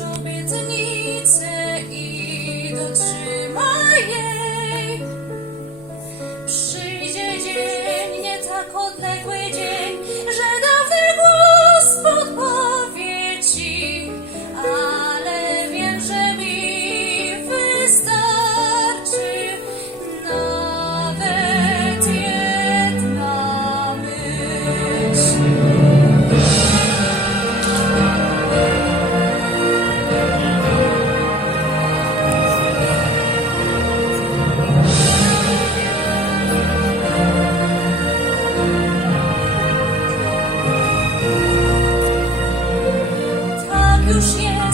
obietnice i dotrzyma. who she is.